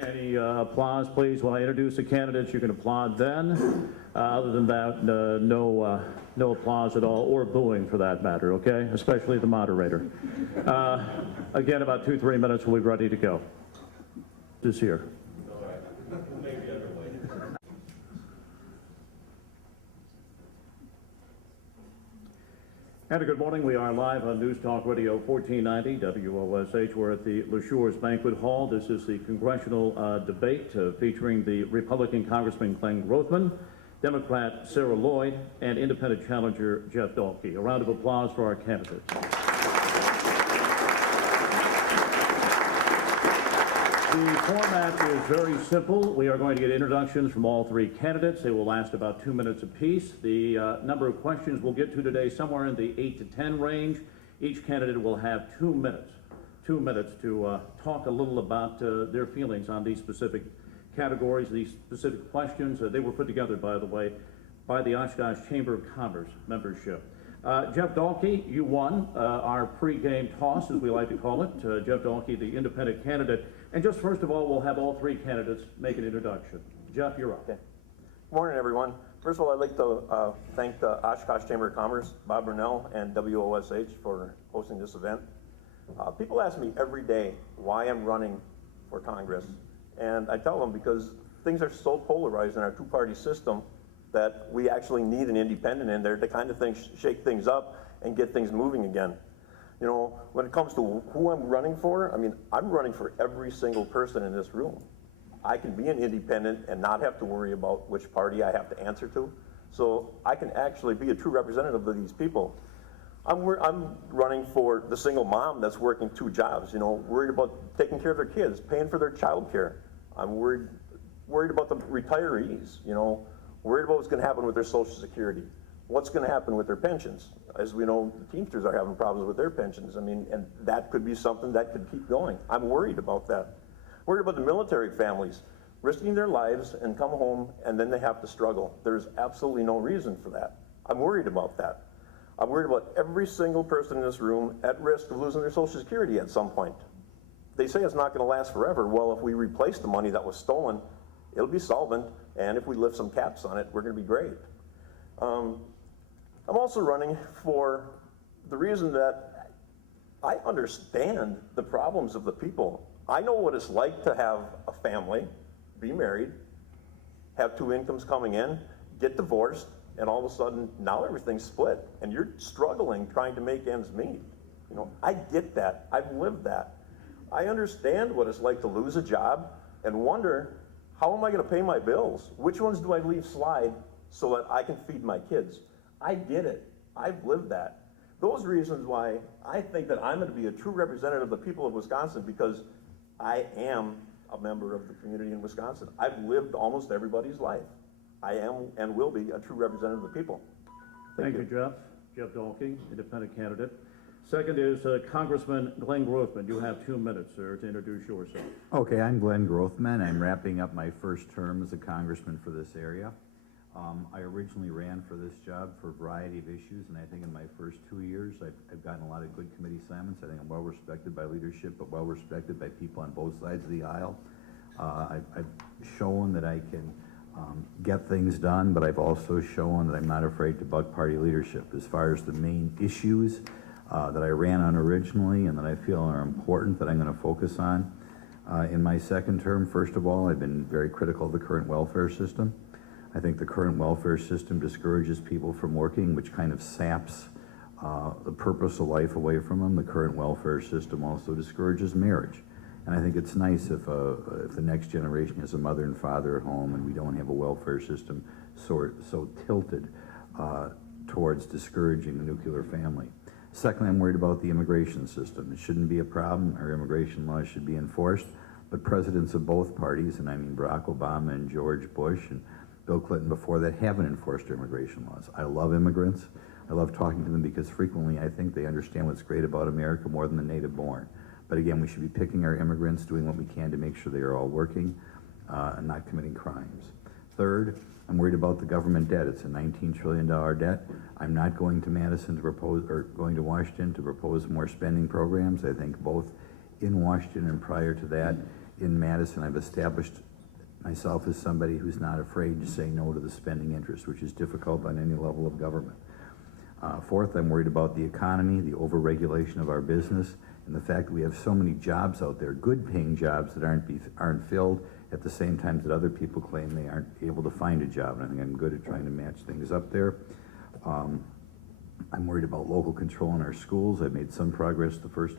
Any applause, please, while I introduce the candidates? You can applaud then. Other than that, no applause at all, or booing for that matter, okay? Especially the moderator. Again, about 2-3 minutes, we'll be ready to go. This here. And a good morning. We are live on News Talk Radio 1490 WOSH. We're at the LaSure's Banquet Hall. This is the congressional debate featuring the Republican Congressman Glenn Grothman, Democrat Sarah Lloyd, and independent challenger Jeff Dahlke. A round of applause for our candidates. The format is very simple. We are going to get introductions from all three candidates. They will last about 2 minutes apiece. The number of questions we'll get to today, somewhere in the 8 to 10 range. Each candidate will have 2 minutes. 2 minutes to talk a little about their feelings on these specific categories, these specific questions. They were put together, by the way, by the Oshkosh Chamber of Commerce membership. Jeff Dahlke, you won our pre-game toss, as we like to call it. Jeff Dahlke, the independent candidate. And just first of all, we'll have all three candidates make an introduction. Jeff, you're up. Okay. Good morning, everyone. First of all, I'd like to thank the Oshkosh Chamber of Commerce, Bob Burnell, and WOSH for hosting this event. People ask me every day why I'm running for Congress. And I tell them because things are so polarized in our two-party system that we actually need an independent in there to kind of shake things up and get things moving again. You know, when it comes to who I'm running for, I mean, I'm running for every single person in this room. I can be an independent and not have to worry about which party I have to answer to. So I can actually be a true representative of these people. I'm running for the single mom that's working 2 jobs, you know, worried about taking care of their kids, paying for their child care. I'm worried about the retirees, you know, worried about what's going to happen with their Social Security. What's going to happen with their pensions? As we know, the Teamsters are having problems with their pensions. I mean, and that could be something that could keep going. I'm worried about that. Worried about the military families risking their lives and come home and then they have to struggle. There's absolutely no reason for that. I'm worried about that. I'm worried about every single person in this room at risk of losing their Social Security at some point. They say it's not going to last forever. Well, if we replace the money that was stolen, it'll be solvent, and if we lift some caps on it, we're going to be great. I'm also running for the reason that I understand the problems of the people. I know what it's like to have a family, be married, have 2 incomes coming in, get divorced, and all of a sudden now everything's split, and you're struggling trying to make ends meet. You know, I get that. I've lived that. I understand what it's like to lose a job and wonder, how am I going to pay my bills? Which ones do I leave slide so that I can feed my kids? I get it. I've lived that. Those reasons why I think that I'm going to be a true representative of the people of Wisconsin, because I am a member of the community in Wisconsin. I've lived almost everybody's life. I am and will be a true representative of the people. Thank you, Jeff. Jeff Dahlke, independent candidate. Second is Congressman Glenn Grothman. You have 2 minutes, sir, to introduce yourself. Okay, I'm Glenn Grothman. I'm wrapping up my first term as a congressman for this area. I originally ran for this job for a variety of issues, and I think in my first 2 years, I've gotten a lot of good committee assignments. I think I'm well respected by leadership, but well respected by people on both sides of the aisle. I've shown that I can get things done, but I've also shown that I'm not afraid to buck party leadership. As far as the main issues that I ran on originally and that I feel are important that I'm going to focus on in my second term, first of all, I've been very critical of the current welfare system. I think the current welfare system discourages people from working, which kind of saps the purpose of life away from them. The current welfare system also discourages marriage. And I think it's nice if the next generation has a mother and father at home and we don't have a welfare system so tilted towards discouraging the nuclear family. Secondly, I'm worried about the immigration system. It shouldn't be a problem. Our immigration laws should be enforced. But presidents of both parties, and I mean Barack Obama and George Bush and Bill Clinton before that, haven't enforced immigration laws. I love immigrants. I love talking to them because frequently I think they understand what's great about America more than the native born. But again, we should be picking our immigrants, doing what we can to make sure they are all working and not committing crimes. Third, I'm worried about the government debt. It's a $19 trillion debt. I'm not going to Madison to propose, or going to Washington to propose more spending programs. I think both in Washington and prior to that, in Madison, I've established myself as somebody who's not afraid to say no to the spending interest, which is difficult on any level of government. Fourth, I'm worried about the economy, the overregulation of our business, and the fact that we have so many jobs out there, good-paying jobs that aren't filled at the same time that other people claim they aren't able to find a job. And I think I'm good at trying to match things up there. I'm worried about local control in our schools. I've made some progress the first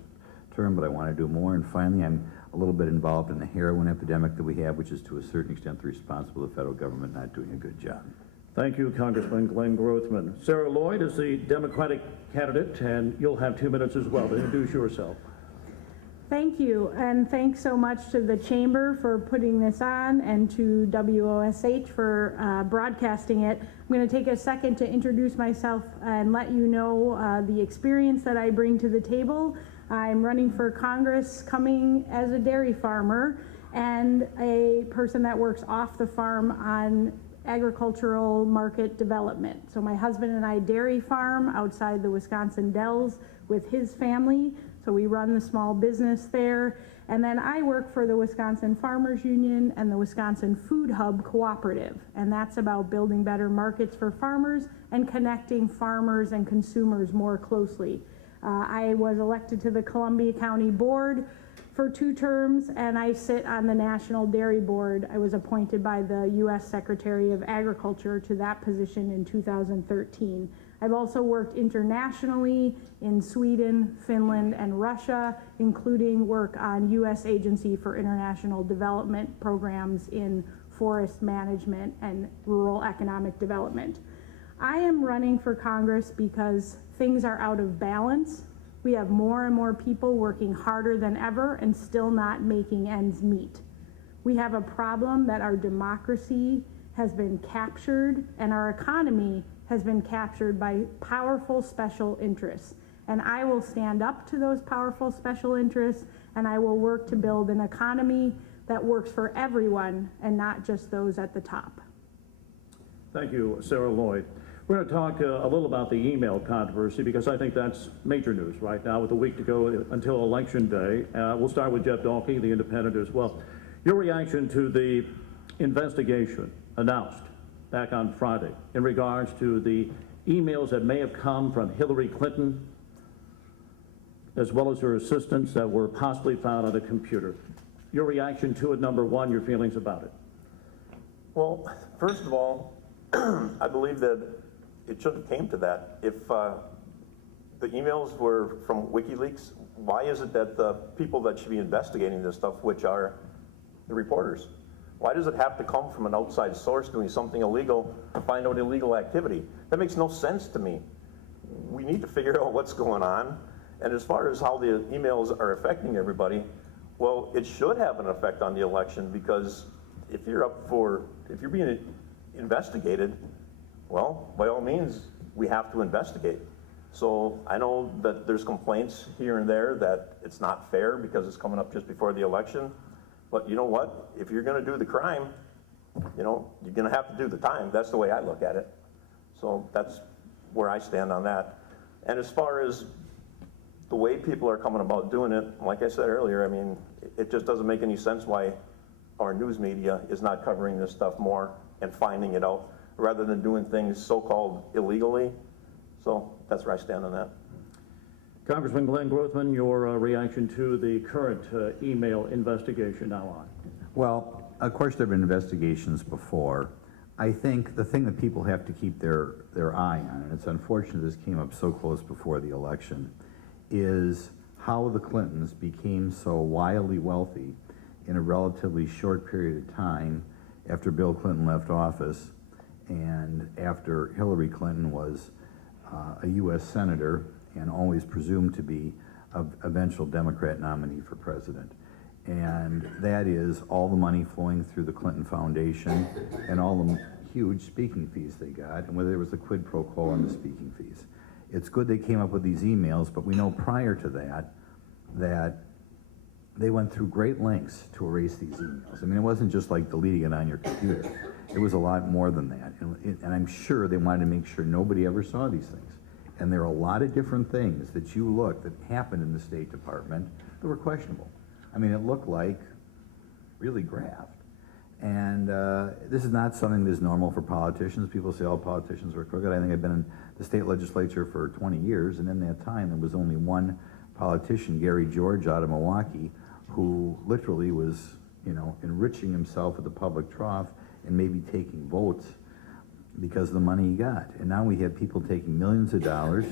term, but I want to do more. And finally, I'm a little bit involved in the heroin epidemic that we have, which is to a certain extent the responsible of the federal government not doing a good job. Thank you, Congressman Glenn Grothman. Sarah Lloyd is the Democratic candidate, and you'll have 2 minutes as well to introduce yourself. Thank you, and thanks so much to the Chamber for putting this on and to WOSH for broadcasting it. I'm going to take a second to introduce myself and let you know the experience that I bring to the table. I'm running for Congress, coming as a dairy farmer and a person that works off the farm on agricultural market development. So my husband and I dairy farm outside the Wisconsin Dells with his family. So we run the small business there. And then I work for the Wisconsin Farmers Union and the Wisconsin Food Hub Cooperative. And that's about building better markets for farmers and connecting farmers and consumers more closely. I was elected to the Columbia County Board for 2 terms, and I sit on the National Dairy Board. I was appointed by the U.S. Secretary of Agriculture to that position in 2013. I've also worked internationally in Sweden, Finland, and Russia, including work on U.S. Agency for International Development programs in forest management and rural economic development. I am running for Congress because things are out of balance. We have more and more people working harder than ever and still not making ends meet. We have a problem that our democracy has been captured and our economy has been captured by powerful special interests. And I will stand up to those powerful special interests, and I will work to build an economy that works for everyone and not just those at the top. Thank you, Sarah Lloyd. We're going to talk a little about the email controversy because I think that's major news right now with a week to go until Election Day. We'll start with Jeff Dahlke, the Independent as well. Your reaction to the investigation announced back on Friday in regards to the emails that may have come from Hillary Clinton as well as her assistants that were possibly found on a computer. Your reaction to it, number one, your feelings about it. Well, first of all, I believe that it shouldn't have came to that. If the emails were from WikiLeaks, why is it that the people that should be investigating this stuff, which are the reporters, why does it have to come from an outside source doing something illegal to find out illegal activity? That makes no sense to me. We need to figure out what's going on. And as far as how the emails are affecting everybody, well, it should have an effect on the election because if you're being investigated, well, by all means, we have to investigate. So I know that there's complaints here and there that it's not fair because it's coming up just before the election. But you know what? If you're going to do the crime, you know, you're going to have to do the time. That's the way I look at it. So that's where I stand on that. And as far as the way people are coming about doing it, like I said earlier, I mean, it just doesn't make any sense why our news media is not covering this stuff more and finding it out rather than doing things so-called illegally. So that's where I stand on that. Congressman Glenn Grothman, your reaction to the current email investigation now on. Well, of course there have been investigations before. I think the thing that people have to keep their eye on, and it's unfortunate this came up so close before the election, is how the Clintons became so wildly wealthy in a relatively short period of time after Bill Clinton left office and after Hillary Clinton was a U.S. Senator and always presumed to be an eventual Democrat nominee for president. And that is all the money flowing through the Clinton Foundation and all the huge speaking fees they got, and whether there was a quid pro quo on the speaking fees. It's good they came up with these emails, but we know prior to that they went through great lengths to erase these emails. I mean, it wasn't just like deleting it on your computer. It was a lot more than that. And I'm sure they wanted to make sure nobody ever saw these things. And there are a lot of different things that you look that happened in the State Department that were questionable. I mean, it looked like really graft. And this is not something that's normal for politicians. People say all politicians are crooked. I think I've been in the state legislature for 20 years, and in that time there was only one politician, Gary George out of Milwaukee, who literally was, enriching himself at the public trough and maybe taking votes because of the money he got. And now we have people taking millions of dollars,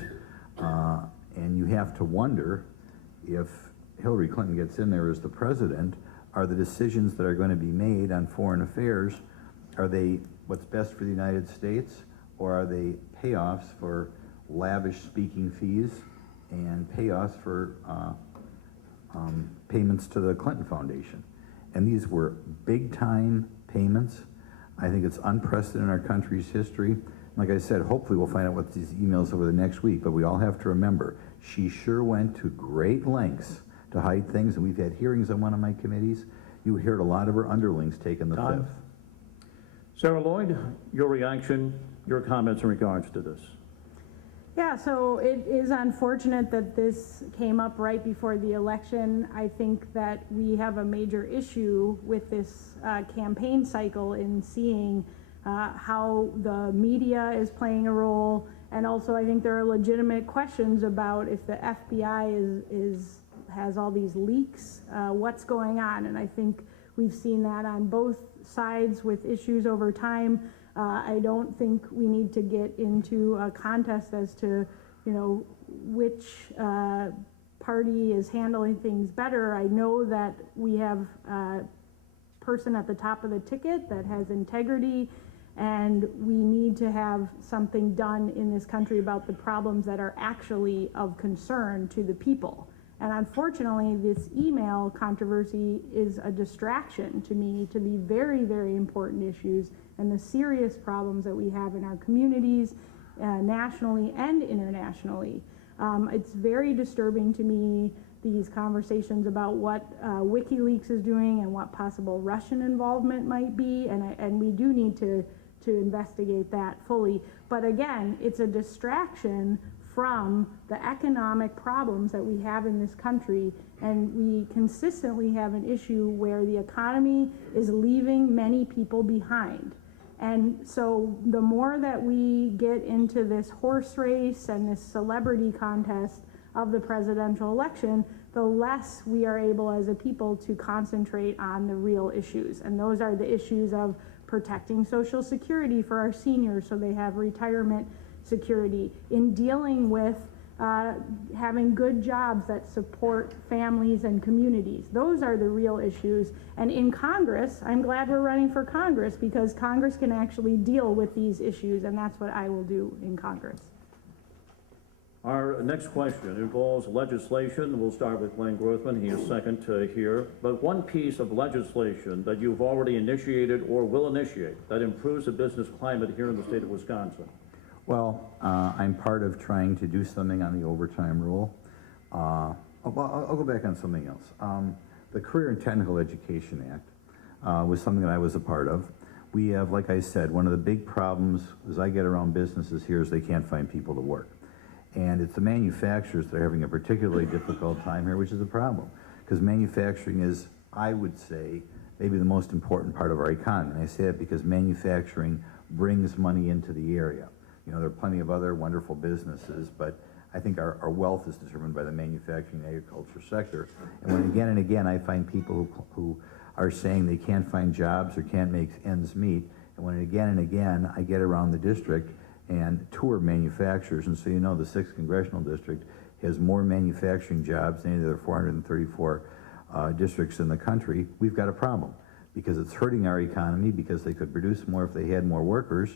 and you have to wonder if Hillary Clinton gets in there as the president, are the decisions that are going to be made on foreign affairs, are they what's best for the United States, or are they payoffs for lavish speaking fees and payoffs for payments to the Clinton Foundation? And these were big-time payments. I think it's unprecedented in our country's history. Like I said, hopefully we'll find out what these emails over the next week, but we all have to remember, she sure went to great lengths to hide things, and we've had hearings on one of my committees. You heard a lot of her underlings taking the Time. fifth. Sarah Lloyd, your reaction, your comments in regards to this. Yeah, so it is unfortunate that this came up right before the election. I think that we have a major issue with this campaign cycle in seeing how the media is playing a role, and also I think there are legitimate questions about if the FBI has all these leaks, what's going on, and I think we've seen that on both sides with issues over time. I don't think we need to get into a contest as to, which party is handling things better. I know that we have a person at the top of the ticket that has integrity, and we need to have something done in this country about the problems that are actually of concern to the people. And unfortunately, this email controversy is a distraction to me to the very, very important issues and the serious problems that we have in our communities, nationally and internationally. It's very disturbing to me, these conversations about what WikiLeaks is doing and what possible Russian involvement might be, and we do need to investigate that fully. But again, it's a distraction from the economic problems that we have in this country, and we consistently have an issue where the economy is leaving many people behind. And so the more that we get into this horse race and this celebrity contest of the presidential election, the less we are able as a people to concentrate on the real issues. And those are the issues of protecting Social Security for our seniors so they have retirement security, in dealing with having good jobs that support families and communities. Those are the real issues. And in Congress, I'm glad we're running for Congress, because Congress can actually deal with these issues, and that's what I will do in Congress. Our next question involves legislation. We'll start with Glenn Grothman. He is second here. But one piece of legislation that you've already initiated or will initiate that improves the business climate here in the state of Wisconsin. Well, I'm part of trying to do something on the overtime rule. I'll go back on something else. The Career and Technical Education Act was something that I was a part of. We have, like I said, one of the big problems as I get around businesses here is they can't find people to work. And it's the manufacturers that are having a particularly difficult time here, which is a problem. Because manufacturing is, I would say, maybe the most important part of our economy. And I say that because manufacturing brings money into the area. There are plenty of other wonderful businesses, but I think our wealth is determined by the manufacturing and agriculture sector. And when again and again I find people who are saying they can't find jobs or can't make ends meet, and when again and again I get around the district and tour manufacturers, and so the 6th Congressional District has more manufacturing jobs than any of the other 434 districts in the country, we've got a problem. Because it's hurting our economy, because they could produce more if they had more workers,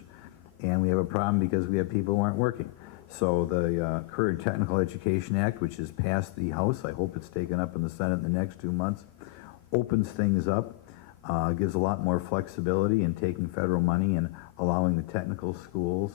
and we have a problem because we have people who aren't working. So the Career and Technical Education Act, which has passed the House, I hope it's taken up in the Senate in the next 2 months, opens things up, gives a lot more flexibility in taking federal money and allowing the technical schools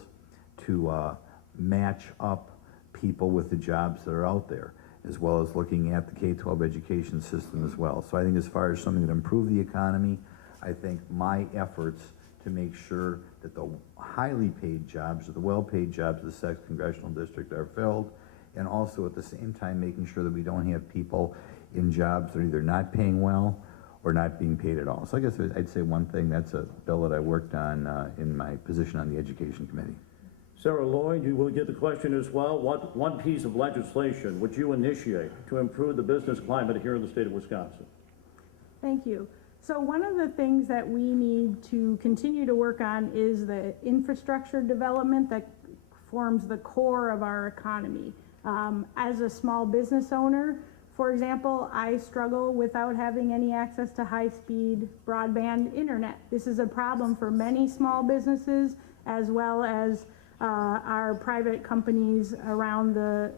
to match up people with the jobs that are out there, as well as looking at the K-12 education system as well. So I think as far as something that improves the economy, I think my efforts to make sure that the highly paid jobs, or the well-paid jobs of the 6th Congressional District are filled, and also at the same time making sure that we don't have people in jobs that are either not paying well or not being paid at all. So I guess I'd say one thing, that's a bill that I worked on in my position on the Education Committee. Sarah Lloyd, you will get the question as well. What one piece of legislation would you initiate to improve the business climate here in the state of Wisconsin? Thank you. So one of the things that we need to continue to work on is the infrastructure development that forms the core of our economy. As a small business owner, for example, I struggle without having any access to high-speed broadband internet. This is a problem for many small businesses as well as our private companies around the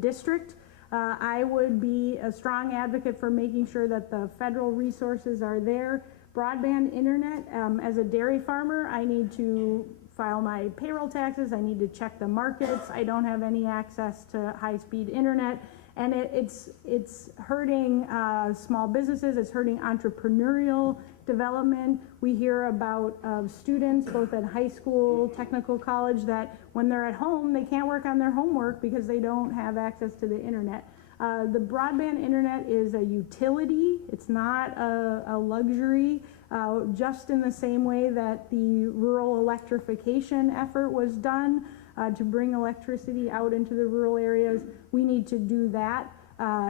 district. I would be a strong advocate for making sure that the federal resources are there. Broadband internet, as a dairy farmer, I need to file my payroll taxes, I need to check the markets, I don't have any access to high-speed internet, and it's hurting small businesses, it's hurting entrepreneurial development. We hear about students both at high school, technical college, that when they're at home, they can't work on their homework because they don't have access to the internet. The broadband internet is a utility, it's not a luxury, just in the same way that the rural electrification effort was done to bring electricity out into the rural areas. We need to do that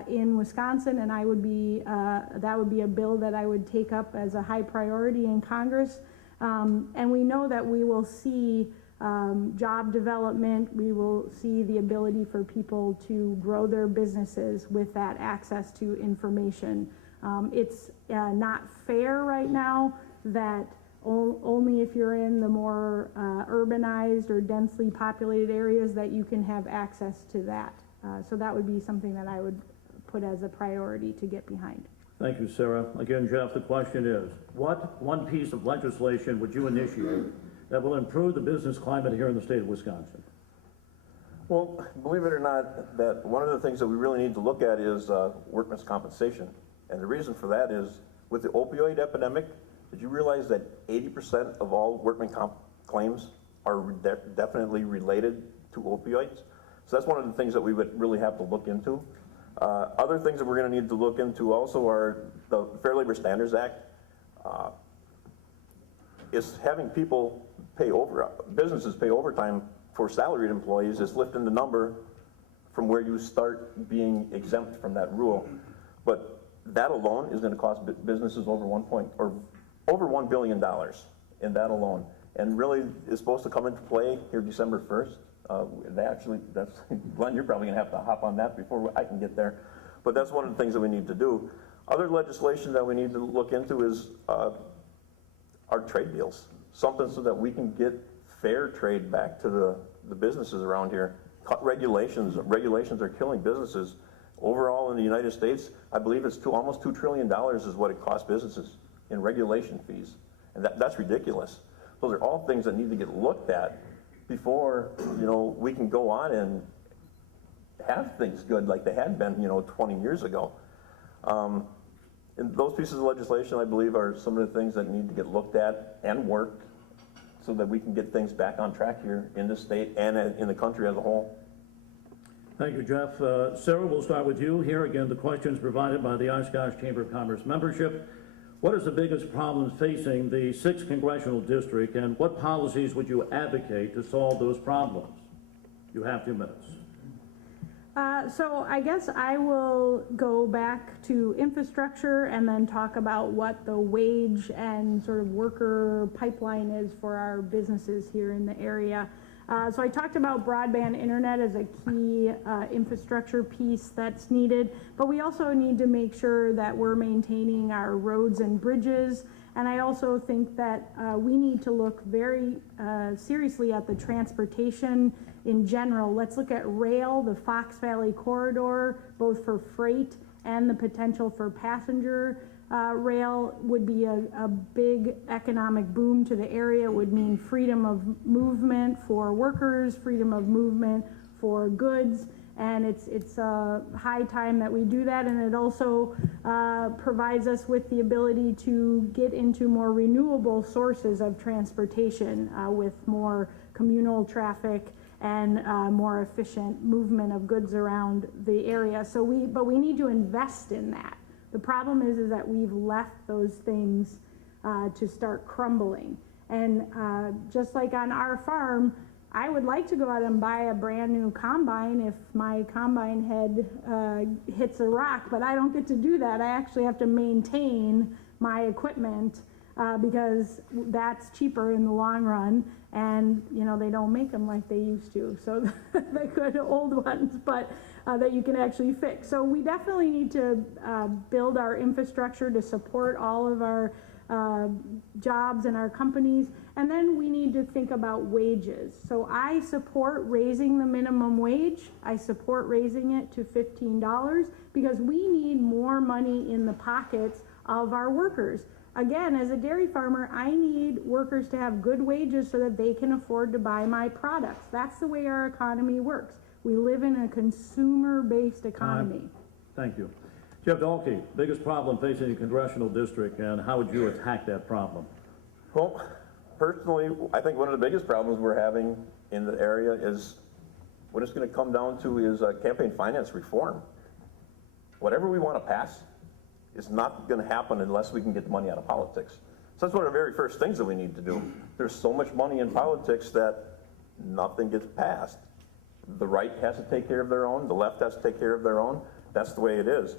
in Wisconsin, and I would be that would be a bill that I would take up as a high priority in Congress. And we know that we will see job development, we will see the ability for people to grow their businesses with that access to information. It's not fair right now that only if you're in the more urbanized or densely populated areas that you can have access to that. So that would be something that I would put as a priority to get behind. Thank you, Sarah. Again, Jeff, the question is, what one piece of legislation would you initiate that will improve the business climate here in the state of Wisconsin? Well, believe it or not, that one of the things that we really need to look at is workman's compensation. And the reason for that is, with the opioid epidemic, did you realize that 80% of all workman comp claims are definitely related to opioids? So that's one of the things that we would really have to look into. Other things that we're going to need to look into also are the Fair Labor Standards Act. Is having people businesses pay overtime for salaried employees is lifting the number from where you start being exempt from that rule. But that alone is going to cost businesses over $1 billion in that alone. And really is supposed to come into play here December 1st. Glenn, you're probably going to have to hop on that before I can get there. But that's one of the things that we need to do. Other legislation that we need to look into is our trade deals. Something so that we can get fair trade back to the businesses around here. Cut regulations. Regulations are killing businesses. Overall in the United States, I believe it's almost $2 trillion is what it costs businesses in regulation fees. And that's ridiculous. Those are all things that need to get looked at before, we can go on and have things good like they had been, 20 years ago. And those pieces of legislation, I believe, are some of the things that need to get looked at and worked so that we can get things back on track here in the state and in the country as a whole. Thank you, Jeff. Sarah, we'll start with you. Here again, the questions provided by the Oshkosh Chamber of Commerce membership. What is the biggest problems facing the 6th Congressional District, and what policies would you advocate to solve those problems? You have 2 minutes. So I guess I will go back to infrastructure and then talk about what the wage and sort of worker pipeline is for our businesses here in the area. So I talked about broadband internet as a key infrastructure piece that's needed, but we also need to make sure that we're maintaining our roads and bridges. And I also think that we need to look very seriously at the transportation in general. Let's look at rail, the Fox Valley Corridor, both for freight and the potential for passenger. Rail would be a big economic boom to the area. It would mean freedom of movement for workers, freedom of movement for goods, and it's a high time that we do that. And it also provides us with the ability to get into more renewable sources of transportation with more communal traffic and more efficient movement of goods around the area. But we need to invest in that. The problem is that we've left those things to start crumbling. And just like on our farm, I would like to go out and buy a brand new combine if my combine head hits a rock, but I don't get to do that. I actually have to maintain my equipment because that's cheaper in the long run, and you know, they don't make them like they used to, so the good old ones, but that you can actually fix. So we definitely need to build our infrastructure to support all of our jobs and our companies, and then we need to think about wages. So I support raising the minimum wage. I support raising it to $15 because we need more money in the pockets of our workers. Again, as a dairy farmer, I need workers to have good wages so that they can afford to buy my products. That's the way our economy works. We live in a consumer-based economy. Thank you. Jeff Dahlke, biggest problem facing the Congressional District, and how would you attack that problem? Well, personally, I think one of the biggest problems we're having in the area is what it's going to come down to is campaign finance reform. Whatever we want to pass is not going to happen unless we can get the money out of politics. So that's one of the very first things that we need to do. There's so much money in politics that nothing gets passed. The right has to take care of their own, the left has to take care of their own. That's the way it is.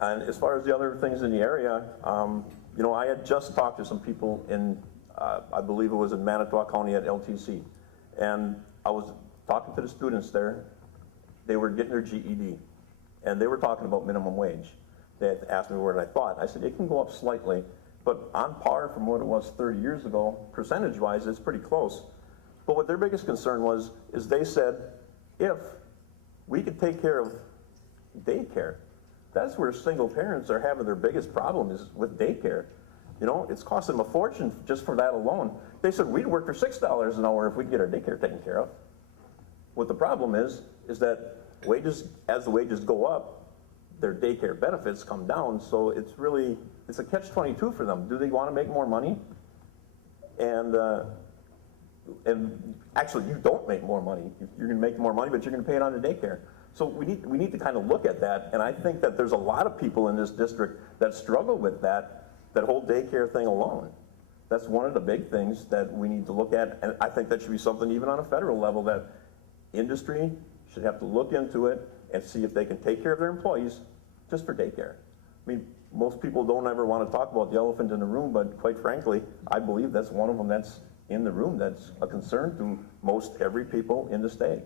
And as far as the other things in the area, you know, I had just talked to some people in, I believe it was in Manitowoc County at LTC. And I was talking to the students there. They were getting their GED. And they were talking about minimum wage. They had asked me what I thought. I said, it can go up slightly, but on par from what it was 30 years ago, percentage-wise, it's pretty close. But what their biggest concern was, is they said, if we could take care of daycare, that's where single parents are having their biggest problem is with daycare. You know, it's costing them a fortune just for that alone. They said, we'd work for $6 an hour if we could get our daycare taken care of. What the problem is that wages, as the wages go up, their daycare benefits come down, so it's really, it's a catch-22 for them. Do they want to make more money? And actually, you don't make more money. You're going to make more money, but you're going to pay it on the daycare. So we need to kind of look at that, and I think that there's a lot of people in this district that struggle with that whole daycare thing alone. That's one of the big things that we need to look at, and I think that should be something even on a federal level that industry should have to look into it and see if they can take care of their employees just for daycare. I mean, most people don't ever want to talk about the elephant in the room, but quite frankly, I believe that's one of them that's in the room that's a concern to most every people in the state.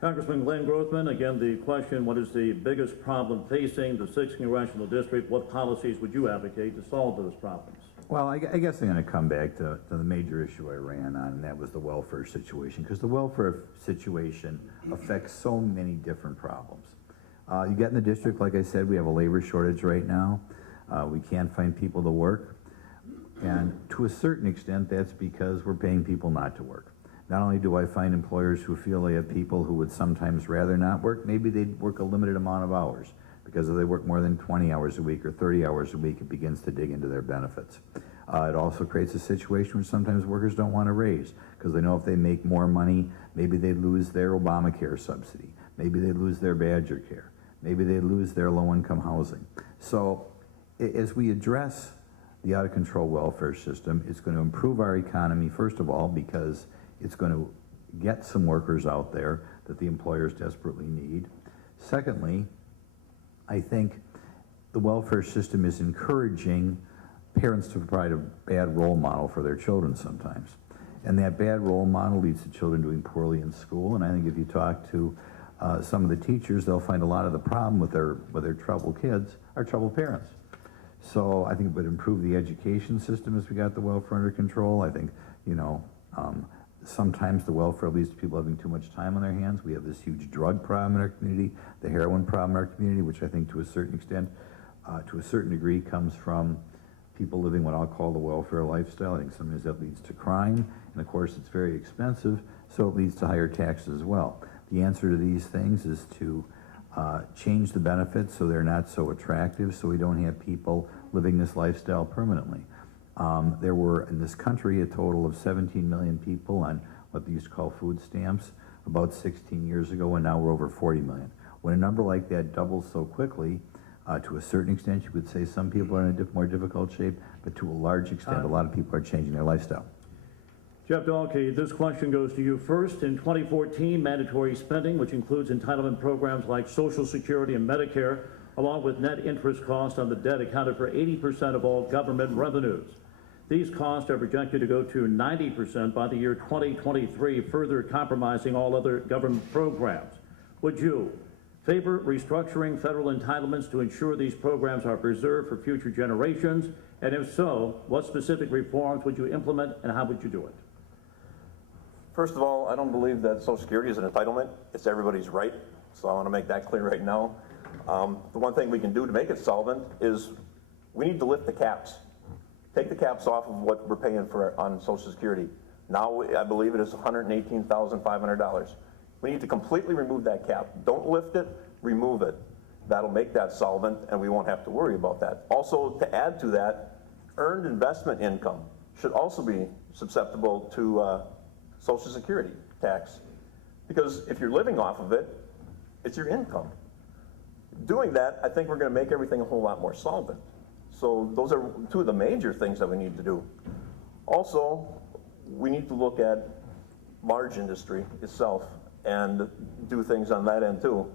Congressman Glenn Grothman, again, the question, what is the biggest problem facing the 6th Congressional District? What policies would you advocate to solve those problems? Well, I guess I'm going to come back to the major issue I ran on, and that was the welfare situation, because the welfare situation affects so many different problems. You get in the district, like I said, we have a labor shortage right now. We can't find people to work, and to a certain extent, that's because we're paying people not to work. Not only do I find employers who feel they have people who would sometimes rather not work, maybe they'd work a limited amount of hours, because if they work more than 20 hours a week or 30 hours a week, it begins to dig into their benefits. It also creates a situation where sometimes workers don't want to raise, because they know if they make more money, maybe they lose their Obamacare subsidy, maybe they lose their Badger care, maybe they lose their low-income housing. So as we address the out-of-control welfare system, it's going to improve our economy, first of all, because it's going to get some workers out there that the employers desperately need. Secondly, I think the welfare system is encouraging parents to provide a bad role model for their children sometimes. And that bad role model leads to children doing poorly in school. And I think if you talk to some of the teachers, they'll find a lot of the problem with their troubled kids are troubled parents. So I think it would improve the education system as we got the welfare under control. I think, you know, sometimes the welfare leads to people having too much time on their hands. We have this huge drug problem in our community, the heroin problem in our community, which I think to a certain extent, to a certain degree, comes from people living what I'll call the welfare lifestyle. I think sometimes that leads to crime, and of course it's very expensive, so it leads to higher taxes as well. The answer to these things is to change the benefits so they're not so attractive, so we don't have people living this lifestyle permanently. There were, in this country, a total of 17 million people on what they used to call food stamps about 16 years ago, and now we're over 40 million. When a number like that doubles so quickly, To a certain extent, you would say some people are in a more difficult shape, but to a large extent, a lot of people are changing their lifestyle. Jeff Dahlke, this question goes to you first. In 2014, mandatory spending, which includes entitlement programs like Social Security and Medicare, along with net interest costs on the debt, accounted for 80% of all government revenues. These costs are projected to go to 90% by the year 2023, further compromising all other government programs. Would you favor restructuring federal entitlements to ensure these programs are preserved for future generations? And if so, what specific reforms would you implement and how would you do it? First of all, I don't believe that Social Security is an entitlement. It's everybody's right. So I want to make that clear right now. The one thing we can do to make it solvent is we need to lift the caps. Take the caps off of what we're paying for on Social Security. Now I believe it is $118,500. We need to completely remove that cap. Don't lift it, remove it. That'll make that solvent and we won't have to worry about that. Also, to add to that, earned investment income should also be susceptible to Social Security tax. Because if you're living off of it, it's your income. Doing that, I think we're going to make everything a whole lot more solvent. So those are two of the major things that we need to do. Also, we need to look at large industry itself and do things on that end too.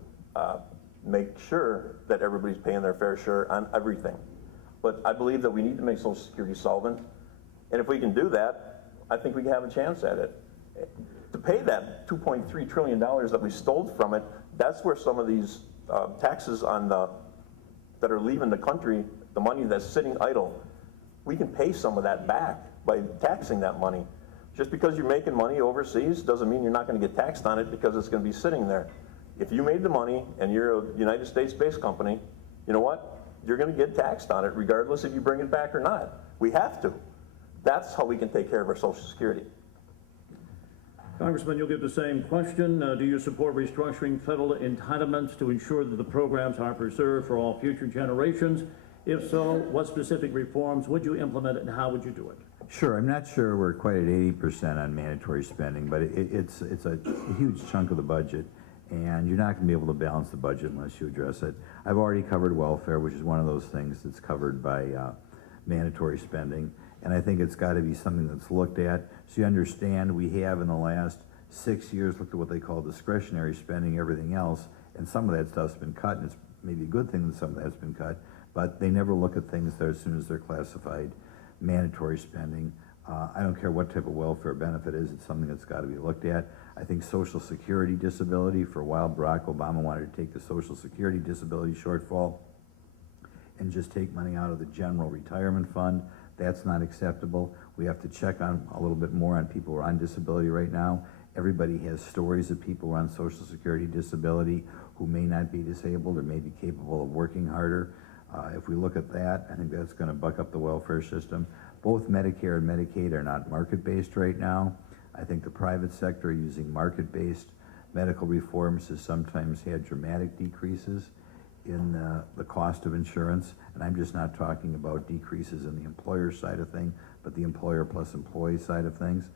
Make sure that everybody's paying their fair share on everything. But I believe that we need to make Social Security solvent. And if we can do that, I think we can have a chance at it. To pay that $2.3 trillion that we stole from it, that's where some of these taxes on that are leaving the country, the money that's sitting idle, we can pay some of that back by taxing that money. Just because you're making money overseas doesn't mean you're not going to get taxed on it because it's going to be sitting there. If you made the money and you're a United States-based company, you know what? You're going to get taxed on it regardless if you bring it back or not. We have to. That's how we can take care of our Social Security. Congressman, you'll get the same question. Do you support restructuring federal entitlements to ensure that the programs are preserved for all future generations? If so, what specific reforms would you implement and how would you do it? Sure, I'm not sure we're quite at 80% on mandatory spending, but it's a huge chunk of the budget, and you're not going to be able to balance the budget unless you address it. I've already covered welfare, which is one of those things that's covered by mandatory spending, and I think it's got to be something that's looked at. So you understand we have in the last 6 years looked at what they call discretionary spending, everything else, and some of that stuff's been cut, and it's maybe a good thing that some of that's been cut, but they never look at things there as soon as they're classified mandatory spending. I don't care what type of welfare benefit is, it's something that's got to be looked at. I think Social Security disability, for a while Barack Obama wanted to take the Social Security disability shortfall and just take money out of the general retirement fund. That's not acceptable. We have to check on a little bit more on people who are on disability right now. Everybody has stories of people who are on Social Security disability who may not be disabled or may be capable of working harder. If we look at that, I think that's going to buck up the welfare system. Both Medicare and Medicaid are not market-based right now. I think the private sector using market-based medical reforms has sometimes had dramatic decreases in the cost of insurance, and I'm just not talking about decreases in the employer side of things, but the employer plus employee side of things.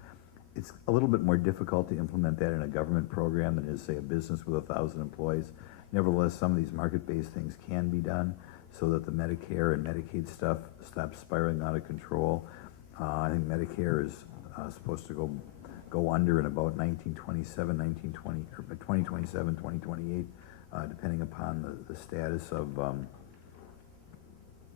It's a little bit more difficult to implement that in a government program than it is, say, a business with 1,000 employees. Nevertheless, some of these market-based things can be done so that the Medicare and Medicaid stuff stops spiraling out of control. I think Medicare is supposed to go under in about 2027, 2028, depending upon the status of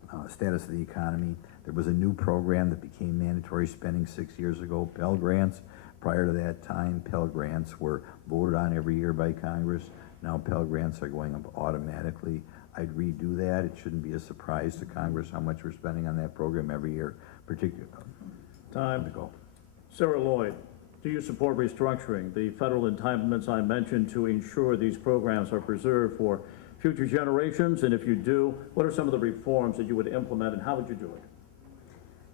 the economy. There was a new program that became mandatory spending 6 years ago, Pell Grants. Prior to that time, Pell Grants were voted on every year by Congress. Now Pell Grants are going up automatically. I'd redo that. It shouldn't be a surprise to Congress how much we're spending on that program every year, particularly. Time to go. Sarah Lloyd, do you support restructuring the federal entitlements I mentioned to ensure these programs are preserved for future generations? And if you do, what are some of the reforms that you would implement and how would you do it?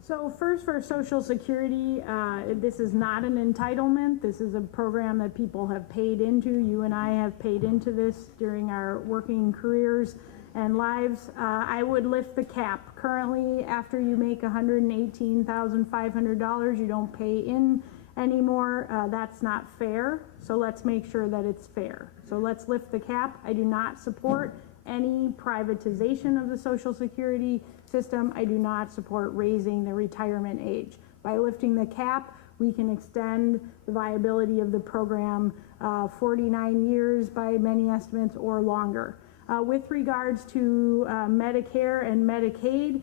So first, for Social Security, this is not an entitlement. This is a program that people have paid into. You and I have paid into this during our working careers and lives. I would lift the cap. Currently, after you make $118,500, you don't pay in anymore. That's not fair. So let's make sure that it's fair. So let's lift the cap. I do not support any privatization of the Social Security system. I do not support raising the retirement age. By lifting the cap, we can extend the viability of the program 49 years by many estimates or longer. With regards to Medicare and Medicaid,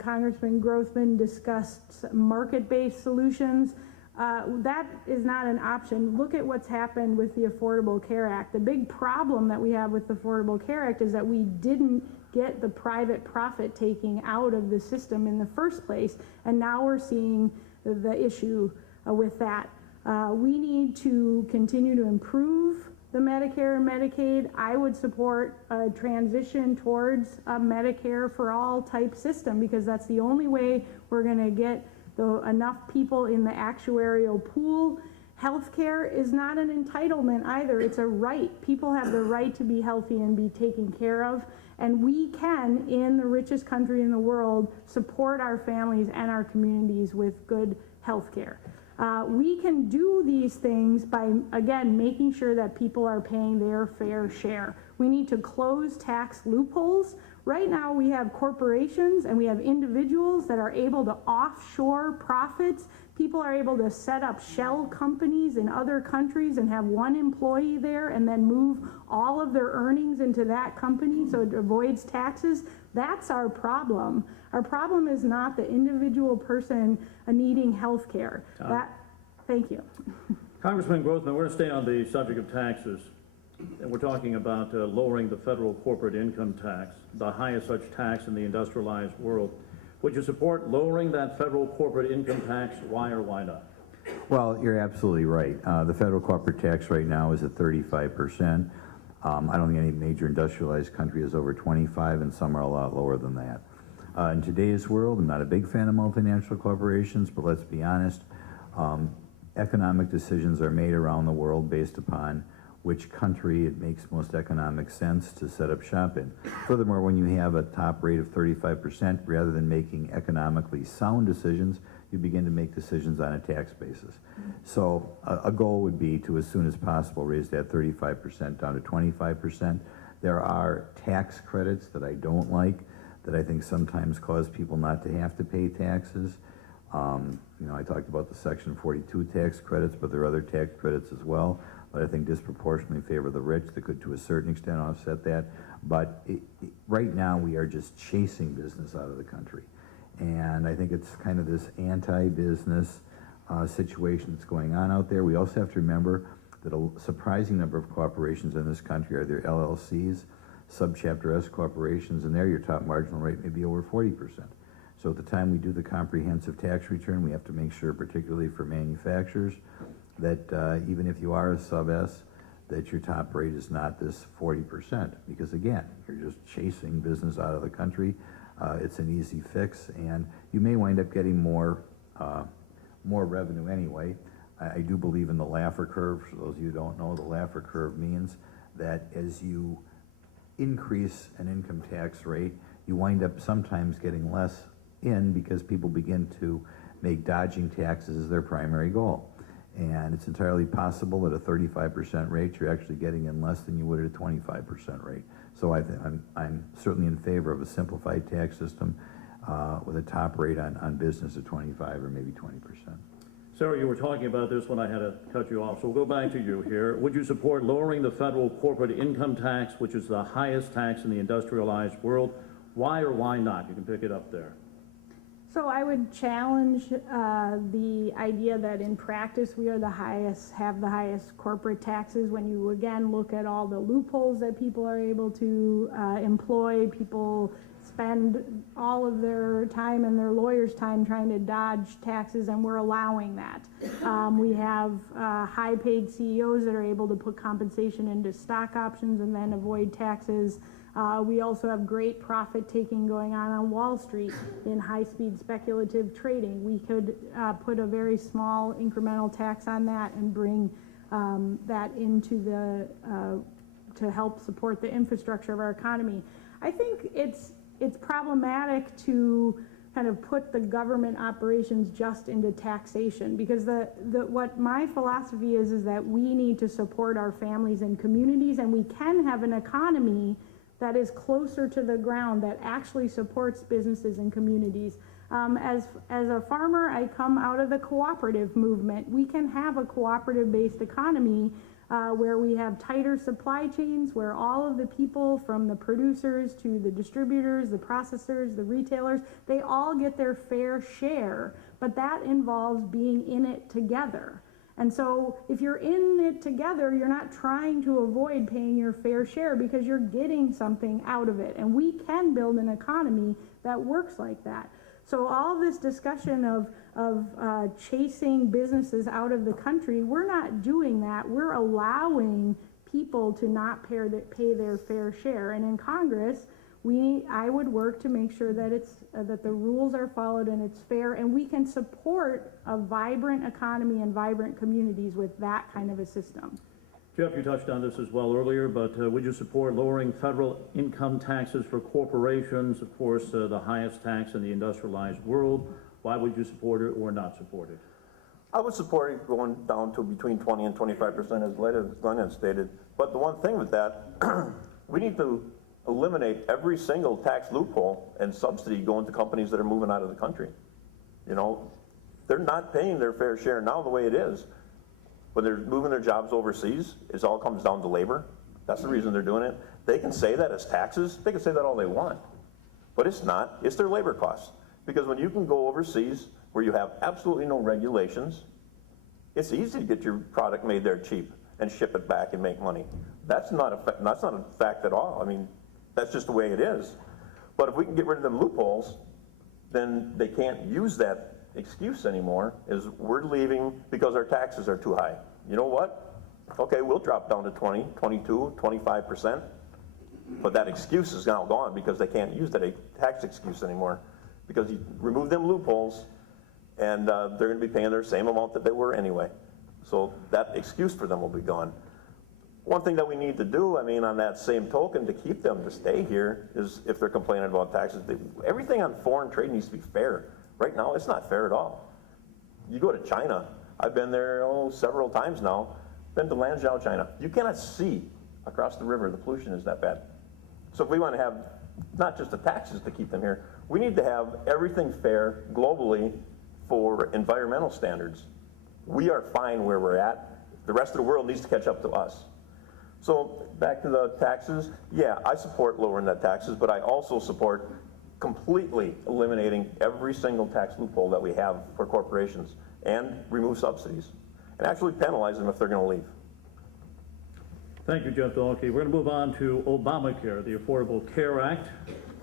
Congressman Grothman discussed market-based solutions. That is not an option. Look at what's happened with the Affordable Care Act. The big problem that we have with the Affordable Care Act is that we didn't get the private profit taking out of the system in the first place, and now we're seeing the issue with that. We need to continue to improve the Medicare and Medicaid. I would support a transition towards a Medicare for all type system, because that's the only way we're going to get enough people in the actuarial pool. Healthcare is not an entitlement either. It's a right. People have the right to be healthy and be taken care of. And we can, in the richest country in the world, support our families and our communities with good healthcare. We can do these things by, again, making sure that people are paying their fair share. We need to close tax loopholes. Right now we have corporations and we have individuals that are able to offshore profits. People are able to set up shell companies in other countries and have one employee there and then move all of their earnings into that company so it avoids taxes. That's our problem. Our problem is not the individual person needing health care. Thank you. Congressman Grothman, we're going to stay on the subject of taxes. And we're talking about lowering the federal corporate income tax, the highest such tax in the industrialized world. Would you support lowering that federal corporate income tax? Why or why not? Well, you're absolutely right. The federal corporate tax right now is at 35%. I don't think any major industrialized country is over 25, and some are a lot lower than that. In today's world, I'm not a big fan of multinational corporations, but let's be honest, economic decisions are made around the world based upon which country it makes most economic sense to set up shop in. Furthermore, when you have a top rate of 35%, rather than making economically sound decisions, you begin to make decisions on a tax basis. So a goal would be to, as soon as possible, raise that 35% down to 25%. There are tax credits that I don't like, that I think sometimes cause people not to have to pay taxes. You know, I talked about the Section 42 tax credits, but there are other tax credits as well, but I think disproportionately favor the rich that could, to a certain extent, offset that. But right now, we are just chasing business out of the country. And I think it's kind of this anti-business situation that's going on out there. We also have to remember that a surprising number of corporations in this country are their LLCs, subchapter S corporations, and there your top marginal rate may be over 40%. So at the time we do the comprehensive tax return, we have to make sure, particularly for manufacturers, that even if you are a sub-S, that your top rate is not this 40%, because again, you're just chasing business out of the country. It's an easy fix, and you may wind up getting more revenue anyway. I do believe in the LaSure curve. For those of you who don't know, the LaSure curve means that as you increase an income tax rate, you wind up sometimes getting less in because people begin to make dodging taxes as their primary goal. And it's entirely possible at a 35% rate, you're actually getting in less than you would at a 25% rate. So I'm certainly in favor of a simplified tax system with a top rate on business of 25 or maybe 20%. Sarah, you were talking about this when I had to cut you off, so we'll go back to you here. Would you support lowering the federal corporate income tax, which is the highest tax in the industrialized world? Why or why not? You can pick it up there. So I would challenge the idea that in practice we are have the highest corporate taxes. When you again look at all the loopholes that people are able to employ, people spend all of their time and their lawyers' time trying to dodge taxes, and we're allowing that. We have high-paid CEOs that are able to put compensation into stock options and then avoid taxes. We also have great profit-taking going on Wall Street in high-speed speculative trading. We could put a very small incremental tax on that and bring that into to help support the infrastructure of our economy. I think it's problematic to kind of put the government operations just into taxation, because what my philosophy is that we need to support our families and communities, and we can have an economy that is closer to the ground, that actually supports businesses and communities. As a farmer, I come out of the cooperative movement. We can have a cooperative-based economy where we have tighter supply chains, where all of the people from the producers to the distributors, the processors, the retailers, they all get their fair share, but that involves being in it together. And so if you're in it together, you're not trying to avoid paying your fair share because you're getting something out of it. And we can build an economy that works like that. So all this discussion of chasing businesses out of the country, we're not doing that. We're allowing people to not pay their fair share. And in Congress, I would work to make sure that that the rules are followed and it's fair, and we can support a vibrant economy and vibrant communities with that kind of a system. Jeff, you touched on this as well earlier, but would you support lowering federal income taxes for corporations? Of course, the highest tax in the industrialized world. Why would you support it or not support it? I would support it going down to between 20 and 25%, as Glenn had stated. But the one thing with that, we need to eliminate every single tax loophole and subsidy going to companies that are moving out of the country. You know, they're not paying their fair share now the way it is. When they're moving their jobs overseas, it all comes down to labor. That's the reason they're doing it. They can say that as taxes. They can say that all they want. But it's not. It's their labor costs. Because when you can go overseas where you have absolutely no regulations, it's easy to get your product made there cheap and ship it back and make money. That's not a fact at all. I mean, that's just the way it is. But if we can get rid of them loopholes, then they can't use that excuse anymore, is we're leaving because our taxes are too high. You know what? Okay, we'll drop down to 20, 22, 25%. But that excuse is now gone because they can't use that tax excuse anymore. Because you remove them loopholes, and they're going to be paying their same amount that they were anyway. So that excuse for them will be gone. One thing that we need to do, I mean, on that same token, to keep them to stay here, is if they're complaining about taxes, everything on foreign trade needs to be fair. Right now, it's not fair at all. You go to China, I've been there several times now, been to Lanzhou, China. You cannot see across the river, the pollution is that bad. So if we want to have not just the taxes to keep them here, we need to have everything fair globally for environmental standards. We are fine where we're at. The rest of the world needs to catch up to us. So back to the taxes, yeah, I support lowering the taxes, but I also support completely eliminating every single tax loophole that we have for corporations and remove subsidies and actually penalize them if they're going to leave. Thank you, Jeff Dahlke. We're going to move on to Obamacare, the Affordable Care Act.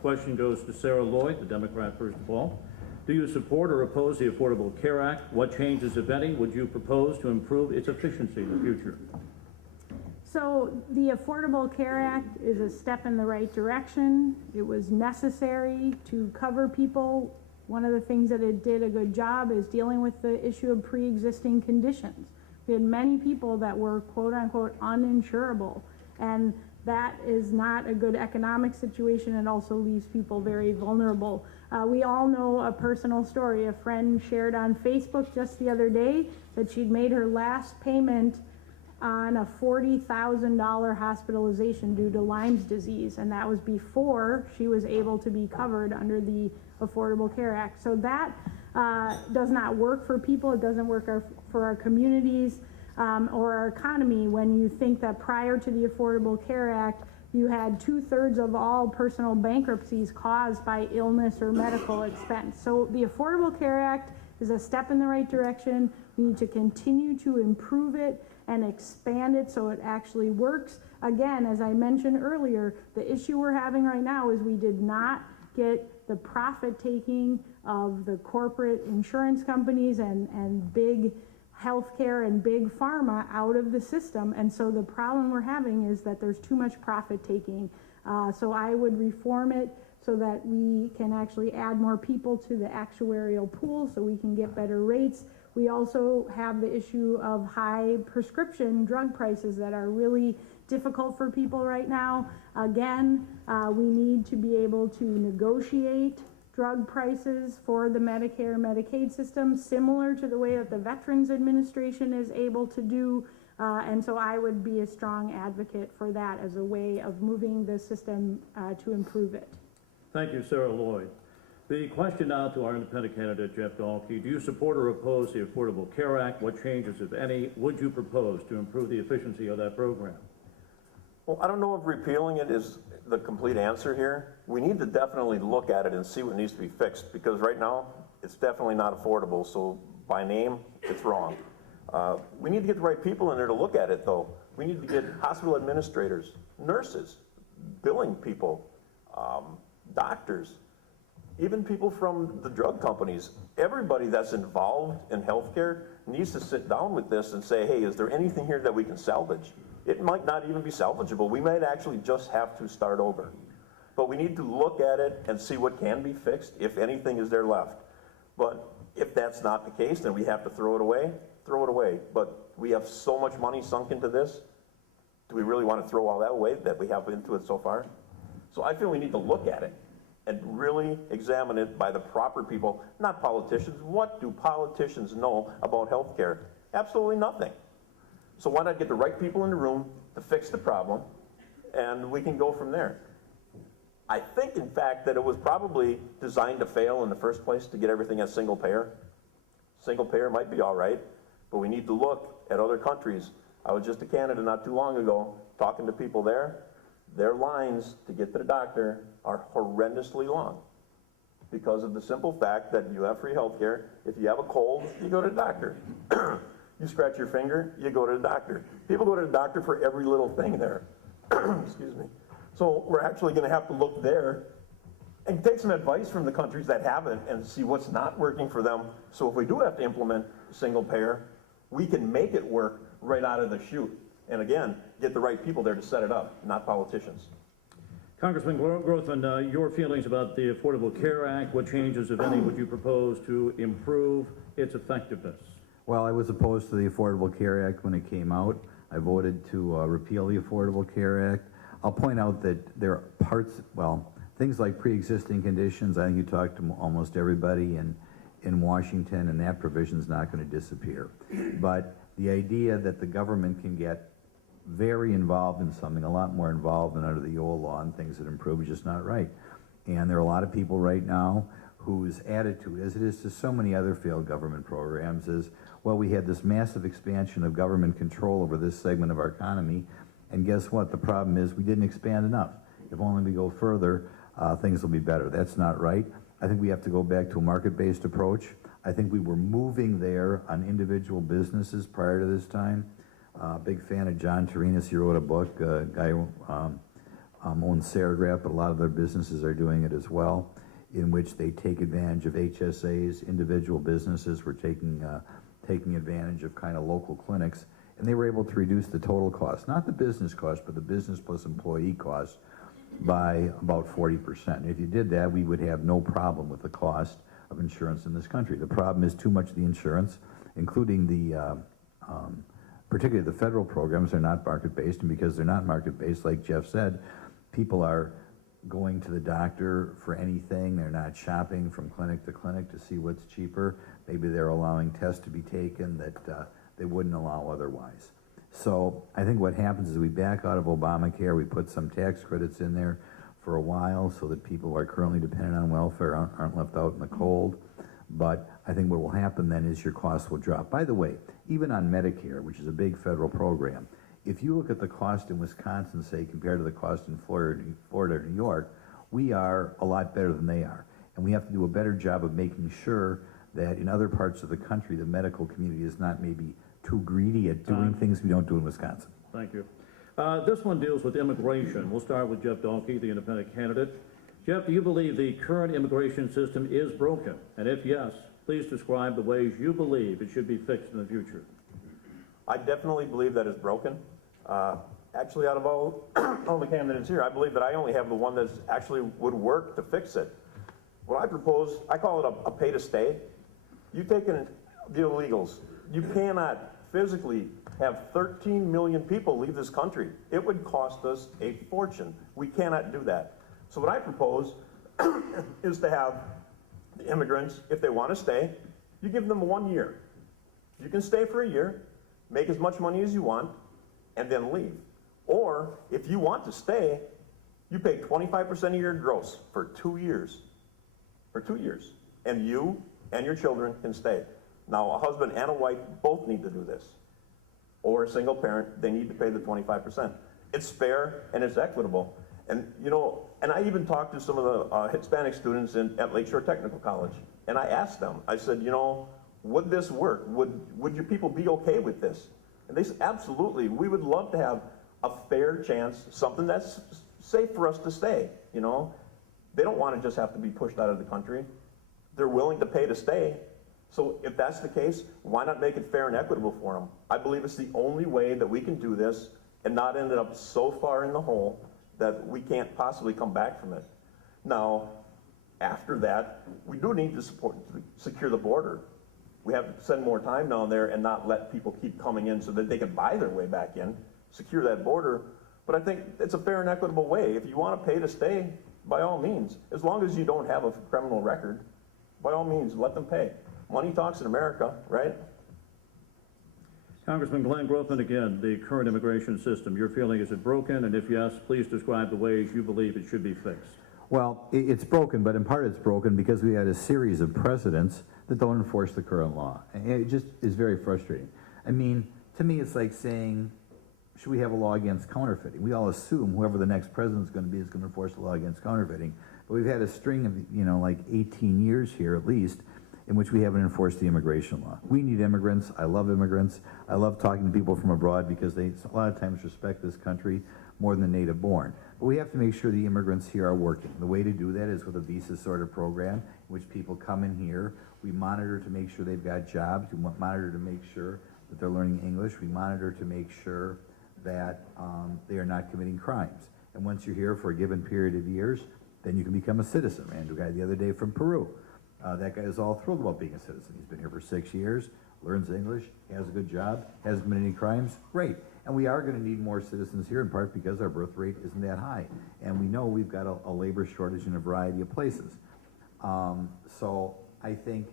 Question goes to Sarah Lloyd, the Democrat, first of all. Do you support or oppose the Affordable Care Act? What changes, if any, would you propose to improve its efficiency in the future? So the Affordable Care Act is a step in the right direction. It was necessary to cover people. One of the things that it did a good job is dealing with the issue of pre-existing conditions. We had many people that were quote unquote uninsurable, and that is not a good economic situation. It also leaves people very vulnerable. We all know a personal story. A friend shared on Facebook just the other day that she'd made her last payment on a $40,000 hospitalization due to Lyme's disease, and that was before she was able to be covered under the Affordable Care Act. So that does not work for people. It doesn't work for our communities or our economy when you think that prior to the Affordable Care Act, you had 2/3 of all personal bankruptcies caused by illness or medical expense. So the Affordable Care Act is a step in the right direction. We need to continue to improve it and expand it so it actually works. Again, as I mentioned earlier, the issue we're having right now is we did not get the profit taking of the corporate insurance companies and big healthcare and big pharma out of the system. And so the problem we're having is that there's too much profit taking. So I would reform it so that we can actually add more people to the actuarial pool so we can get better rates. We also have the issue of high prescription drug prices that are really difficult for people right now. Again, we need to be able to negotiate drug prices for the Medicare and Medicaid system, similar to the way that the Veterans Administration is able to do And so I would be a strong advocate for that as a way of moving the system to improve it. Thank you, Sarah Lloyd. The question now to our independent candidate, Jeff Dahlke. Do you support or oppose the Affordable Care Act? What changes, if any, would you propose to improve the efficiency of that program? Well, I don't know if repealing it is the complete answer here. We need to definitely look at it and see what needs to be fixed, because right now, it's definitely not affordable, so by name, it's wrong. We need to get the right people in there to look at it, though. We need to get hospital administrators, nurses, billing people, doctors, even people from the drug companies. Everybody that's involved in healthcare needs to sit down with this and say, hey, is there anything here that we can salvage? It might not even be salvageable. We might actually just have to start over. But we need to look at it and see what can be fixed, if anything is there left. But if that's not the case, then we have to throw it away. Throw it away. But we have so much money sunk into this. Do we really want to throw all that away that we have into it so far? So I feel we need to look at it and really examine it by the proper people, not politicians. What do politicians know about healthcare? Absolutely nothing. So why not get the right people in the room to fix the problem, and we can go from there. I think, in fact, that it was probably designed to fail in the first place to get everything as single payer. Single payer might be all right, but we need to look at other countries. I was just in Canada not too long ago talking to people there. Their lines to get to the doctor are horrendously long because of the simple fact that you have free health care. If you have a cold, you go to the doctor. You scratch your finger, you go to the doctor. People go to the doctor for every little thing there. Excuse me. So we're actually going to have to look there and take some advice from the countries that have it and see what's not working for them. So if we do have to implement single payer, we can make it work right out of the chute. And again, get the right people there to set it up, not politicians. Congressman Grothman, your feelings about the Affordable Care Act, what changes, if any, would you propose to improve its effectiveness? Well, I was opposed to the Affordable Care Act when it came out. I voted to repeal the Affordable Care Act. I'll point out that there are parts, well, things like pre-existing conditions, I think you talked to almost everybody in Washington, and that provision's not going to disappear. But the idea that the government can get very involved in something, a lot more involved than under the old law and things that improve, is just not right. And there are a lot of people right now whose attitude, as it is to so many other failed government programs, is, well, we had this massive expansion of government control over this segment of our economy, and guess what? The problem is we didn't expand enough. If only we go further, things will be better. That's not right. I think we have to go back to a market-based approach. I think we were moving there on individual businesses prior to this time. Big fan of John Torinas. He wrote a book, a guy who owns Serigraph, but a lot of their businesses are doing it as well, in which they take advantage of HSAs. Individual businesses were taking advantage of kind of local clinics, and they were able to reduce the total cost, not the business cost, but the business plus employee cost by about 40%. And if you did that, we would have no problem with the cost of insurance in this country. The problem is too much of the insurance, including the, particularly the federal programs, are not market-based, and because they're not market-based, like Jeff said, people are going to the doctor for anything. They're not shopping from clinic to clinic to see what's cheaper. Maybe they're allowing tests to be taken that they wouldn't allow otherwise. So I think what happens is we back out of Obamacare, we put some tax credits in there for a while so that people who are currently dependent on welfare aren't left out in the cold. But I think what will happen then is your costs will drop. By the way, even on Medicare, which is a big federal program, if you look at the cost in Wisconsin, say, compared to the cost in Florida or New York, we are a lot better than they are. And we have to do a better job of making sure that in other parts of the country, the medical community is not maybe too greedy at doing things we don't do in Wisconsin. Thank you. This one deals with immigration. We'll start with Jeff Dahlke, the independent candidate. Jeff, do you believe the current immigration system is broken? And if yes, please describe the ways you believe it should be fixed in the future. I definitely believe that it's broken. Actually, out of all the candidates here, I believe that I only have the one that actually would work to fix it. What I propose, I call it a pay to stay. You take in the illegals. You cannot physically have 13 million people leave this country. It would cost us a fortune. We cannot do that. So what I propose is to have the immigrants, if they want to stay, you give them 1 year. You can stay for a year. make as much money as you want, and then leave. Or if you want to stay, you pay 25% of your gross for 2 years. For 2 years. And you and your children can stay. Now, a husband and a wife both need to do this. Or a single parent, they need to pay the 25%. It's fair and it's equitable. And you know, and I even talked to some of the Hispanic students at LaSure Technical College, and I asked them, I said, you know, would this work? Would your people be okay with this? And they said, absolutely, we would love to have a fair chance, something that's safe for us to stay, you know? They don't want to just have to be pushed out of the country. They're willing to pay to stay. So if that's the case, why not make it fair and equitable for them? I believe it's the only way that we can do this and not end up so far in the hole that we can't possibly come back from it. Now, after that, we do need to secure the border. We have to spend more time down there and not let people keep coming in so that they can buy their way back in, secure that border. But I think it's a fair and equitable way. If you want to pay to stay, by all means, as long as you don't have a criminal record, by all means, let them pay. Money talks in America, right? Congressman Glenn Grothman, again, the current immigration system, your feeling, is it broken? And if yes, please describe the ways you believe it should be fixed. Well, it's broken, but in part it's broken because we had a series of precedents that don't enforce the current law. And it just is very frustrating. I mean, to me, it's like saying, should we have a law against counterfeiting? We all assume whoever the next president is going to enforce the law against counterfeiting. But we've had a string of, you know, like 18 years here at least, in which we haven't enforced the immigration law. We need immigrants. I love immigrants. I love talking to people from abroad because they a lot of times respect this country more than the native born. But we have to make sure the immigrants here are working. The way to do that is with a visa sort of program in which people come in here. We monitor to make sure they've got jobs. We monitor to make sure that they're learning English. We monitor to make sure that they are not committing crimes. And once you're here for a given period of years, then you can become a citizen. I ran into a guy the other day from Peru. That guy is all thrilled about being a citizen. He's been here for 6 years, learns English, has a good job, hasn't committed any crimes. Great. And we are going to need more citizens here in part because our birth rate isn't that high. And we know we've got a labor shortage in a variety of places. So I think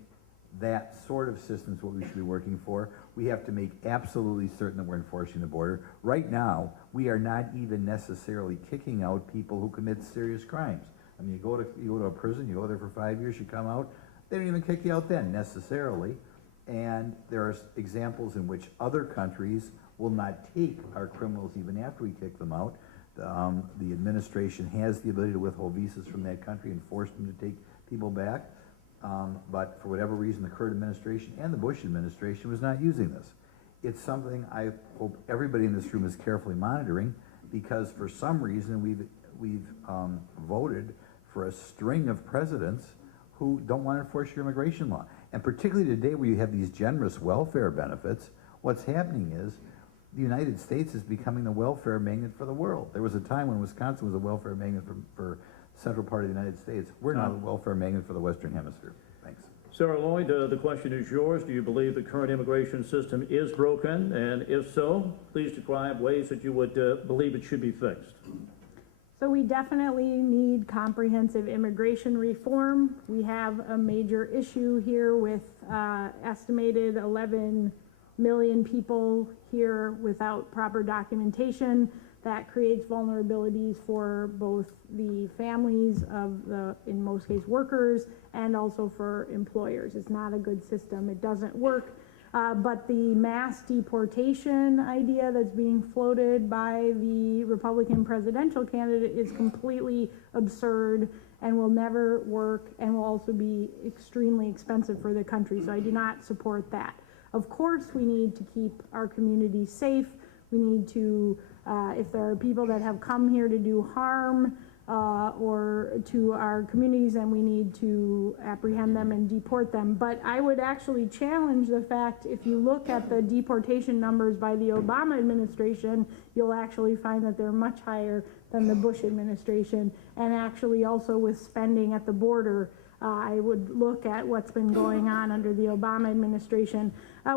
that sort of system is what we should be working for. We have to make absolutely certain that we're enforcing the border. Right now, we are not even necessarily kicking out people who commit serious crimes. I mean, you go to a prison, you go there for 5 years, you come out, they don't even kick you out then necessarily. And there are examples in which other countries will not take our criminals even after we kick them out. The administration has the ability to withhold visas from that country and force them to take people back. But for whatever reason, the current administration and the Bush administration was not using this. It's something I hope everybody in this room is carefully monitoring because for some reason we've voted for a string of presidents who don't want to enforce your immigration law. And particularly today where you have these generous welfare benefits, what's happening is the United States is becoming the welfare magnet for the world. There was a time when Wisconsin was a welfare magnet for central part of the United States. We're now the welfare magnet for the Western Hemisphere. Thanks. Sarah Lloyd, the question is yours. Do you believe the current immigration system is broken? And if so, please describe ways that you would believe it should be fixed. So we definitely need comprehensive immigration reform. We have a major issue here with estimated 11 million people here without proper documentation. That creates vulnerabilities for both the families of the, in most cases, workers, and also for employers. It's not a good system. It doesn't work. But the mass deportation idea that's being floated by the Republican presidential candidate is completely absurd and will never work and will also be extremely expensive for the country. So I do not support that. Of course, we need to keep our communities safe. We need to, if there are people that have come here to do harm or to our communities, then we need to apprehend them and deport them. But I would actually challenge the fact, if you look at the deportation numbers by the Obama administration, you'll actually find that they're much higher than the Bush administration. And actually also with spending at the border, I would look at what's been going on under the Obama administration.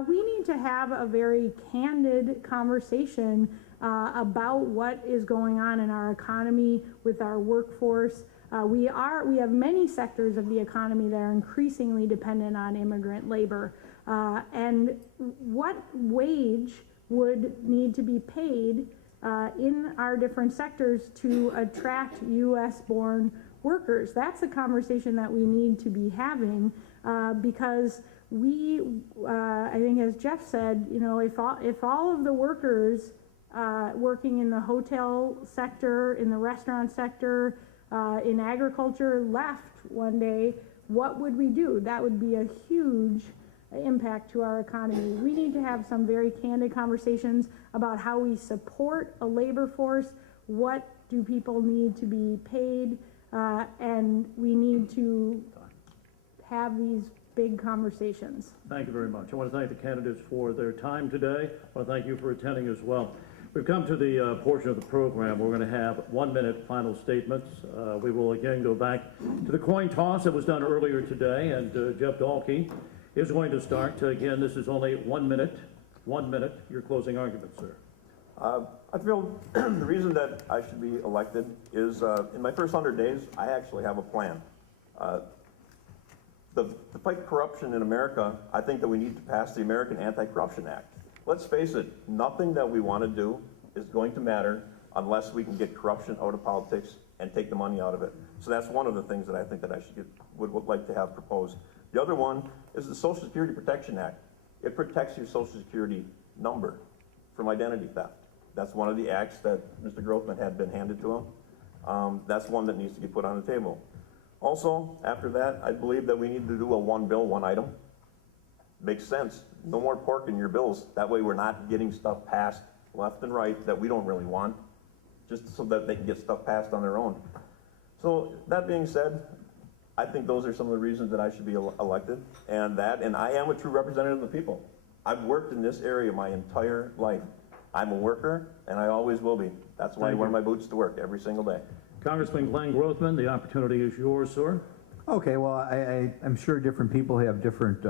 We need to have a very candid conversation about what is going on in our economy with our workforce. We have many sectors of the economy that are increasingly dependent on immigrant labor. And what wage would need to be paid in our different sectors to attract U.S.-born workers? That's a conversation that we need to be having because I think as Jeff said, you know, if all of the workers working in the hotel sector, in the restaurant sector, in agriculture left one day, what would we do? That would be a huge impact to our economy. We need to have some very candid conversations about how we support a labor force. What do people need to be paid? And we need to have these big conversations. Thank you very much. I want to thank the candidates for their time today. I want to thank you for attending as well. We've come to the portion of the program. We're going to have 1-minute final statements. We will again go back to the coin toss that was done earlier today, and Jeff Dahlke is going to start. Again, this is only 1 minute. 1 minute. Your closing argument, sir. I feel the reason that I should be elected is in my first 100 days, I actually have a plan. To fight corruption in America, I think that we need to pass the American Anti-Corruption Act. Let's face it, nothing that we want to do is going to matter unless we can get corruption out of politics and take the money out of it. So that's one of the things that I think that I would like to have proposed. The other one is the Social Security Protection Act. It protects your Social Security number from identity theft. That's one of the acts that Mr. Grothman had been handed to him. That's one that needs to be put on the table. Also, after that, I believe that we need to do a one bill, one item. Makes sense. No more pork in your bills. That way we're not getting stuff passed left and right that we don't really want, just so that they can get stuff passed on their own. So that being said, I think those are some of the reasons that I should be elected, and I am a true representative of the people. I've worked in this area my entire life. I'm a worker, and I always will be. That's why I wear my boots to work every single day. Congressman Glenn Grothman, the opportunity is yours, sir. Okay, well, I'm sure different people have different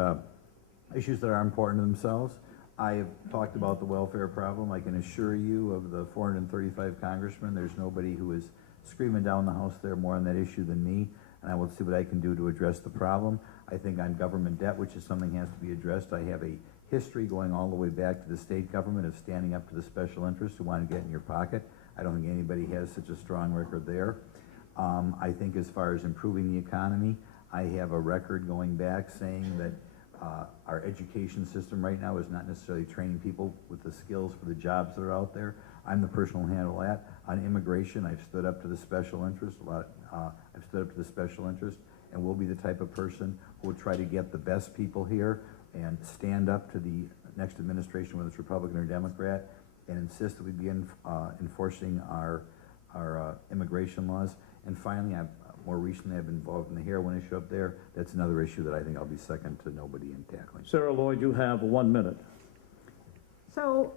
issues that are important to themselves. I have talked about the welfare problem. I can assure you of the 435 congressmen, there's nobody who is screaming down the house there more on that issue than me, and I will see what I can do to address the problem. I think on government debt, which is something that has to be addressed, I have a history going all the way back to the state government of standing up to the special interests who want to get in your pocket. I don't think anybody has such a strong record there. I think as far as improving the economy, I have a record going back saying that our education system right now is not necessarily training people with the skills for the jobs that are out there. I'm the person who will handle that. On immigration, I've stood up to the special interest. I've stood up to the special interest, and will be the type of person who will try to get the best people here and stand up to the next administration, whether it's Republican or Democrat, and insist that we begin enforcing our immigration laws. And finally, more recently, I've been involved in the heroin issue up there. That's another issue that I think I'll be second to nobody in tackling. Sarah Lloyd, you have 1 minute. So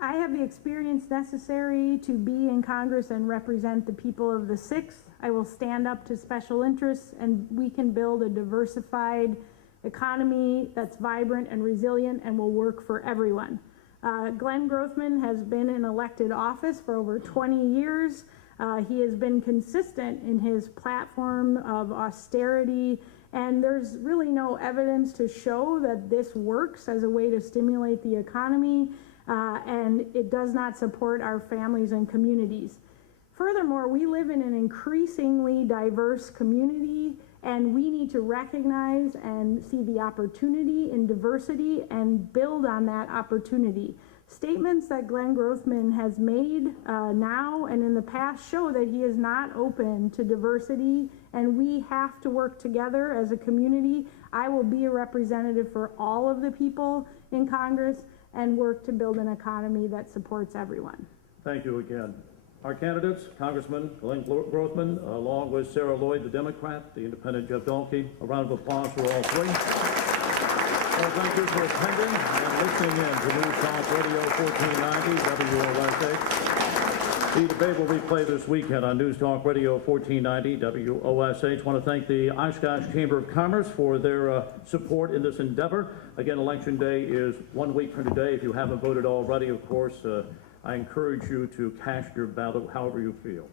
I have the experience necessary to be in Congress and represent the people of the 6th. I will stand up to special interests, and we can build a diversified economy that's vibrant and resilient and will work for everyone. Glenn Grothman has been in elected office for over 20 years. He has been consistent in his platform of austerity, and there's really no evidence to show that this works as a way to stimulate the economy, and it does not support our families and communities. Furthermore, we live in an increasingly diverse community, and we need to recognize and see the opportunity in diversity and build on that opportunity. Statements that Glenn Grothman has made now and in the past show that he is not open to diversity, and we have to work together as a community. I will be a representative for all of the people in Congress and work to build an economy that supports everyone. Thank you again. Our candidates, Congressman Glenn Grothman, along with Sarah Lloyd, the Democrat, the independent Jeff Dahlke. A round of applause for all three. Well, thank you for attending and listening in to News Talk Radio 1490 WOSH. The debate will be played this weekend on News Talk Radio 1490 WOSH. I want to thank the Oshkosh Chamber of Commerce for their support in this endeavor. Again, Election Day is 1 week from today. If you haven't voted already, of course, I encourage you to cast your ballot however you feel.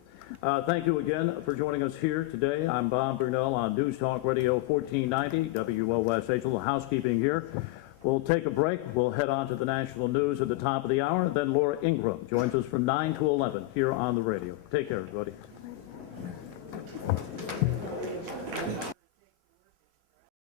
Thank you again for joining us here today. I'm Bob Burnell on News Talk Radio 1490, WOSH. A little housekeeping here. We'll take a break. We'll head on to the national news at the top of the hour. Then Laura Ingram joins us from 9 to 11 here on the radio. Take care, everybody.